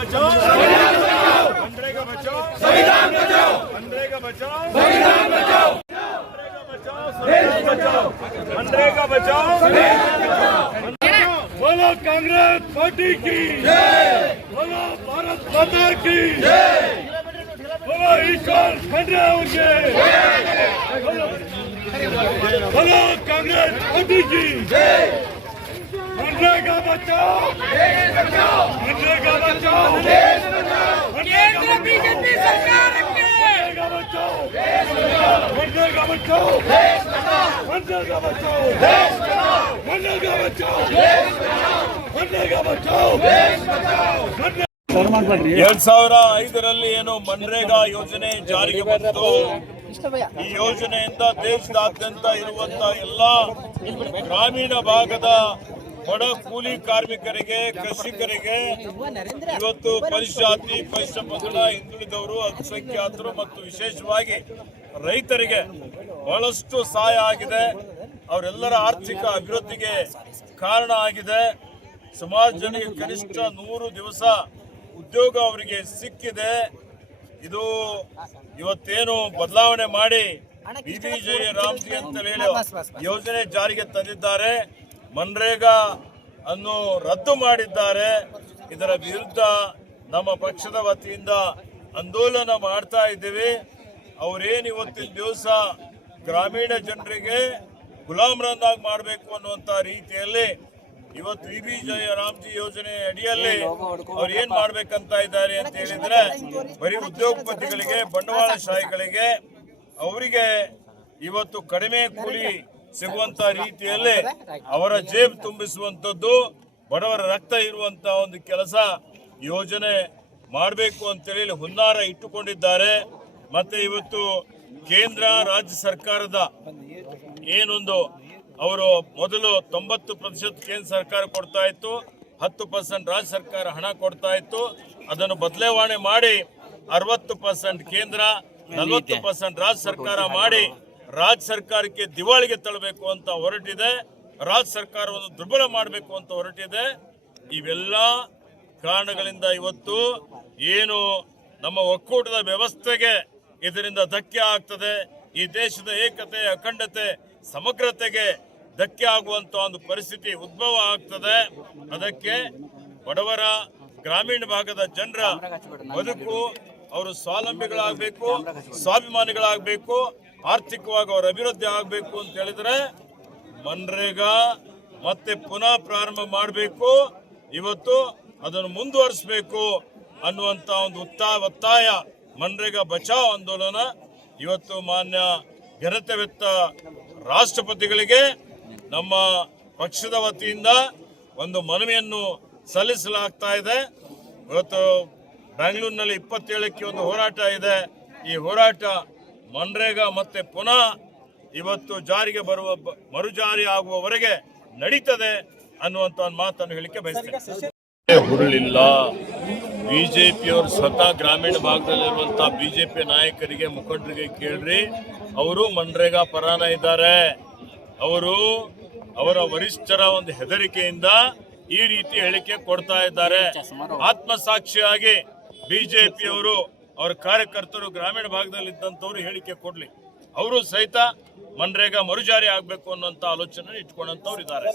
बचाओ मनरेगा बचाओ संविधान बचाओ मनरेगा बचाओ संविधान बचाओ मनरेगा बचाओ बोलो कांग्रेस पार्टी की बोलो भारत माता की बोलो ईश्वर खंडे उनके बोलो कांग्रेस पार्टी की मनरेगा बचाओ मनरेगा बचाओ केंद्र बीजेपी सरकार मनरेगा बचाओ मनरेगा बचाओ मनरेगा बचाओ मनरेगा बचाओ मनरेगा बचाओ 2005ರಲ್ಲಿ ಏನು ಮನ್ರೇಗಾ ಯೋಜನೆ ಜಾರಿಗೆ ಬಂತು. ಈ ಯೋಜನೆಯಿಂದ ದೇಶದಾದ್ಯಂತ ಇರುವಂತಹ ಎಲ್ಲ ಗ್ರಾಮೀಣ ಭಾಗದ ಬಡ ಕೂಲಿ ಕಾರ್ಮಿಕರಿಗೆ, ಕೃಷಿಕರಿಗೆ, ಇವತ್ತು ಪರಿಶಾತಿ, ಪರಿಶಿಷ್ಟ ಪಂಗಡ, ಹಿಂದುಳಿದವರು, ಅಲ್ಪಸಂಖ್ಯಾತರು ಮತ್ತು ವಿಶೇಷವಾಗಿ ರೈತರಿಗೆ ಬಹಳಷ್ಟು ಸಹಾಯ ಆಗಿದೆ. ಅವರೆಲ್ಲರ ಆರ್ಥಿಕ ಅಭಿವೃದ್ಧಿಗೆ ಕಾರಣ ಆಗಿದೆ. ಸುಮಾರು ಜನರಿಗೆ ಕನಿಷ್ಠ 100 ದಿವಸ ಉದ್ಯೋಗ ಅವರಿಗೆ ಸಿಕ್ಕಿದೆ. ಇದು ಇವತ್ತೇನು ಬದಲಾವಣೆ ಮಾಡಿ ಬಿಬಿಜಿ ರಾಮ್ಜಿ ಅಂತ ಹೇಳಿ ಯೋಜನೆ ಜಾರಿಗೆ ತಂದಿದ್ದಾರೆ. ಮನ್ರೇಗಾ ಅನ್ನು ರದ್ದು ಮಾಡಿದ್ದಾರೆ. ಇದರ ವಿರುದ್ಧ ನಮ್ಮ ಪಕ್ಷದ ವತಿಯಿಂದ ಆಂದೋಲನ ಮಾಡ್ತಾ ಇದ್ದೀವಿ. ಅವರೇನು ಇವತ್ತಿನ ದಿವಸ ಗ್ರಾಮೀಣ ಜನರಿಗೆ ಗುಲಾಮರನ್ನಾಗಿ ಮಾಡಬೇಕು ಅನ್ನುವಂಥ ರೀತಿಯಲ್ಲಿ ಇವತ್ತು ಬಿಬಿಜಿ ರಾಮ್ಜಿ ಯೋಜನೆ ಅಡಿಯಲ್ಲಿ ಅವ್ರು ಏನ್ ಮಾಡ್ಬೇಕಂತ ಇದ್ದಾರೆ ಅಂತ ಹೇಳಿದ್ರೆ, ಬರೀ ಉದ್ಯೋಗಪತಿಗಳಿಗೆ, ಬಂಡವಾಳಶಾಹಿಗಳಿಗೆ, ಅವರಿಗೆ ಇವತ್ತು ಕಡಿಮೆ ಕೂಲಿ ಸಿಗುವಂತ ರೀತಿಯಲ್ಲಿ ಅವರ ಜೇಬು ತುಂಬಿಸುವಂತದ್ದು, ಬಡವರ ರಕ್ತ ಇರುವಂತ ಒಂದು ಕೆಲಸ ಯೋಜನೆ ಮಾಡಬೇಕು ಅಂತ ಹೇಳಿ ಹುನ್ನಾರ ಇಟ್ಟುಕೊಂಡಿದ್ದಾರೆ. ಮತ್ತೆ ಇವತ್ತು ಕೇಂದ್ರ ರಾಜ್ಯ ಸರ್ಕಾರದ ಏನೊಂದು ಅವರು ಮೊದಲು 90% ಕೇಂದ್ರ ಸರ್ಕಾರ ಕೊಡ್ತಾ ಇತ್ತು, 10% ರಾಜ್ಯ ಸರ್ಕಾರ ಹಣ ಕೊಡ್ತಾ ಇತ್ತು. ಅದನ್ನು ಬದಲಾವಣೆ ಮಾಡಿ 60% ಕೇಂದ್ರ, 40% ರಾಜ್ಯ ಸರ್ಕಾರ ಮಾಡಿ ರಾಜ್ಯ ಸರ್ಕಾರಕ್ಕೆ ದಿವಾಳಿಗೆ ತಳ್ಳಬೇಕು ಅಂತ ಹೊರಟಿದೆ. ರಾಜ್ಯ ಸರ್ಕಾರವನ್ನು ದುರ್ಬಲ ಮಾಡಬೇಕು ಅಂತ ಹೊರಟಿದೆ. ಇವೆಲ್ಲ ಕಾರಣಗಳಿಂದ ಇವತ್ತು ಏನು ನಮ್ಮ ಒಕ್ಕೂಟದ ವ್ಯವಸ್ಥೆಗೆ ಇದರಿಂದ ಧಕ್ಕೆ ಆಗ್ತದೆ. ಈ ದೇಶದ ಏಕತೆ, ಅಖಂಡತೆ, ಸಮಗ್ರತೆಗೆ ಧಕ್ಕೆ ಆಗುವಂತ ಒಂದು ಪರಿಸ್ಥಿತಿ ಉದ್ಭವ ಆಗ್ತದೆ. ಅದಕ್ಕೆ ಬಡವರ, ಗ್ರಾಮೀಣ ಭಾಗದ ಜನರ ಬದುಕು, ಅವರು ಸ್ವಾವಲಂಬಿಗಳಾಗಬೇಕು, ಸ್ವಾಭಿಮಾನಿಗಳಾಗಬೇಕು, ಆರ್ಥಿಕವಾಗಿ ಅವರ ಅಭಿವೃದ್ಧಿ ಆಗಬೇಕು ಅಂತ ಹೇಳಿದ್ರೆ ಮನ್ರೇಗಾ ಮತ್ತೆ ಪುನಃ ಪ್ರಾರಂಭ ಮಾಡಬೇಕು. ಇವತ್ತು ಅದನ್ನು ಮುಂದುವರಿಸಬೇಕು ಅನ್ನುವಂತ ಒಂದು ಒತ್ತಾಯ ಮನ್ರೇಗಾ ಬಚಾವ್ ಆಂದೋಲನ ಇವತ್ತು ಮಾನ್ಯ ಘನತೆವೆತ್ತ ರಾಷ್ಟ್ರಪತಿಗಳಿಗೆ ನಮ್ಮ ಪಕ್ಷದ ವತಿಯಿಂದ ಒಂದು ಮನವಿಯನ್ನು ಸಲ್ಲಿಸಲಾಗ್ತಾ ಇದೆ. ಇವತ್ತು ಬೆಂಗಳೂರಿನಲ್ಲಿ 27ಕ್ಕೆ ಒಂದು ಹೋರಾಟ ಇದೆ. ಈ ಹೋರಾಟ ಮನ್ರೇಗಾ ಮತ್ತೆ ಪುನಃ ಇವತ್ತು ಜಾರಿಗೆ ಬರುವ, ಮರುಜಾರಿ ಆಗುವವರೆಗೆ ನಡೀತದೆ ಅನ್ನುವಂತ ಒಂದು ಮಾತನ್ನು ಹೇಳಿಕೆ ಬಯಸ್ತೇನೆ. ಹುರುಳಿಲ್ಲ. ಬಿಜೆಪಿಯವರು ಸ್ವತಃ ಗ್ರಾಮೀಣ ಭಾಗದಲ್ಲಿರುವಂತಹ ಬಿಜೆಪಿ ನಾಯಕರಿಗೆ, ಮುಖಂಡರಿಗೆ ಕೇಳ್ರಿ, ಅವರು ಮನ್ರೇಗಾ ಪರಾನ ಇದ್ದಾರೆ. ಅವರು ಅವರ ವರಿಷ್ಠರ ಒಂದು ಹೆದರಿಕೆಯಿಂದ ಈ ರೀತಿ ಹೇಳಿಕೆ ಕೊಡ್ತಾ ಇದ್ದಾರೆ. ಆತ್ಮಸಾಕ್ಷಿಯಾಗಿ ಬಿಜೆಪಿಯವರು, ಅವರ ಕಾರ್ಯಕರ್ತರು ಗ್ರಾಮೀಣ ಭಾಗದಲ್ಲಿ ಇದ್ದಂಥವ್ರು ಹೇಳಿಕೆ ಕೊಡ್ಲಿ. ಅವರು ಸಹಿತ ಮನ್ರೇಗಾ ಮರುಜಾರಿ ಆಗಬೇಕು ಅನ್ನುವಂಥ ಆಲೋಚನೆ ಇಟ್ಕೊಂಡಂಥವ್ರು ಇದ್ದಾರೆ.